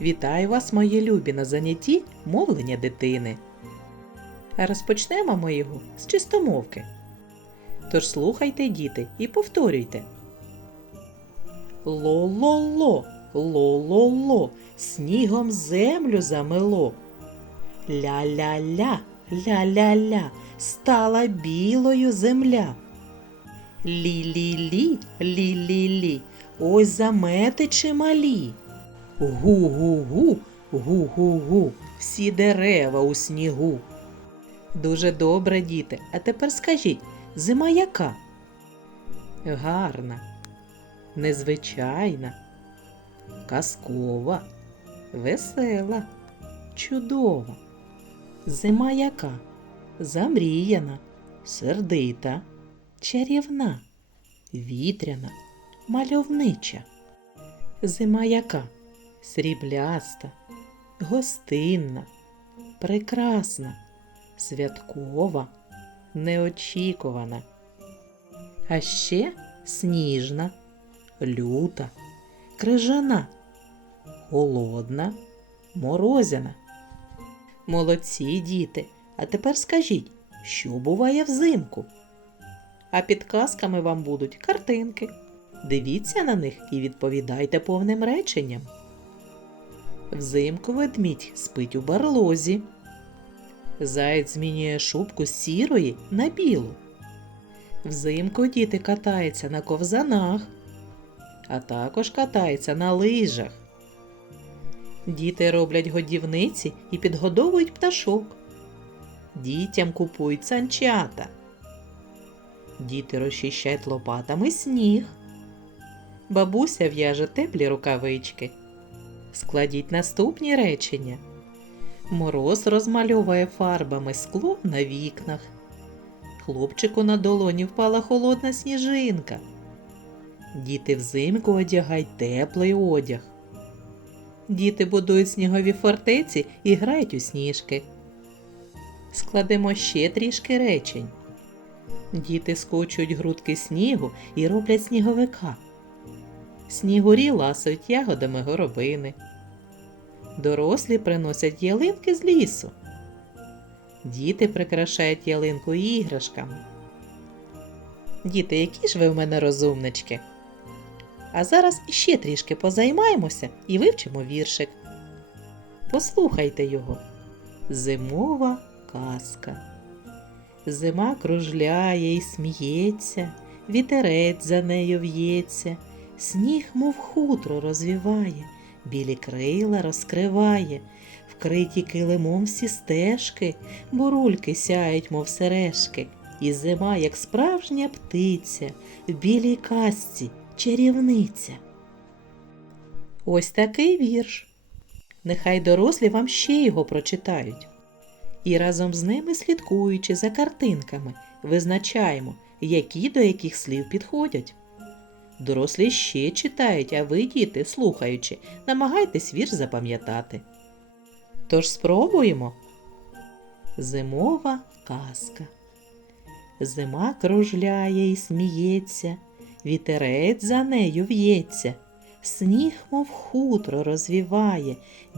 Вітаю вас, мої любі, на занятті мовлення дитини. Розпочнемо ми його з чистомовки. Тож слухайте, діти, і повторюйте. Ло-ло-ло, ло-ло-ло, снігом землю замело. Ля-ля-ля, ля-ля-ля, стала білою земля. Лі-лі-лі, лі-лі-лі, ось замети чималі. Гу-гу-гу, гу-гу-гу, всі дерева у снігу. Дуже добре, діти. А тепер скажіть, зима яка? Гарна, незвичайна, казкова, весела, чудова. Зима яка? Замріяна, сердита, чарівна, вітряна, мальовнича. Зима яка? Срібляста, гостинна, прекрасна, святкова, неочікувана. А ще сніжна, люта, крижана, холодна, морозяна. Молодці, діти. А тепер скажіть, що буває взимку? А підказками вам будуть картинки. Дивіться на них і відповідайте повним реченням. Взимку ведмідь спить у барлозі. Заєць змінює шубку з сірої на білу. Взимку діти катаються на ковзанах, а також катаються на лижах. Діти роблять годівниці і підгодовують пташок. Дітям купують санчата. Діти розчищають лопатами сніг. Бабуся в'яже теплі рукавички. Складіть наступні речення. Мороз розмальовує фарбами скло на вікнах. Хлопчику на долоні впала холодна сніжинка. Діти взимку одягають теплий одяг. Діти будують снігові фортеці і грають у сніжки. Складемо ще трішки речень. Діти скочують грудки снігу і роблять сніговика. Снігурі ласують ягодами горобини. Дорослі приносять ялинки з лісу. Діти прикрашають ялинку іграшками. Діти, які ж ви в мене розумнички? А зараз іще трішки позаймаємося і вивчимо віршик. Послухайте його. Зимова казка. Зима кружляє і сміється, вітерець за нею в'ється, сніг, мов хутро розвіває, білі крила розкриває, вкриті килимом всі стежки, бурульки сяють, мов сережки, і зима, як справжня птиця, в білій казці чарівниця. Ось такий вірш. Нехай дорослі вам ще його прочитають. І разом з ними, слідкуючи за картинками, визначаємо, які до яких слів підходять. Дорослі ще читають, а ви, діти, слухаючи, намагайтесь вірш запам'ятати. Тож спробуємо. Зимова казка. Зима кружляє і сміється, вітерець за нею в'ється, сніг, мов хутро розвіває,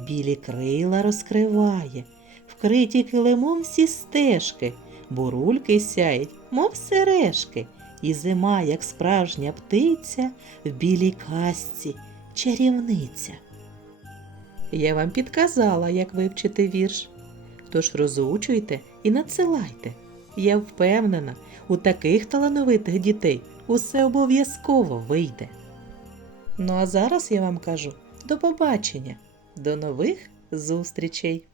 білі крила розкриває, вкриті килимом всі стежки, бурульки сяють, мов сережки, і зима, як справжня птиця, в білій казці чарівниця. Я вам підказала, як вивчити вірш. Тож розучуйте і надсилайте. Я впевнена, у таких талановитих дітей усе обов'язково вийде. Ну а зараз я вам кажу до побачення, до нових зустрічей!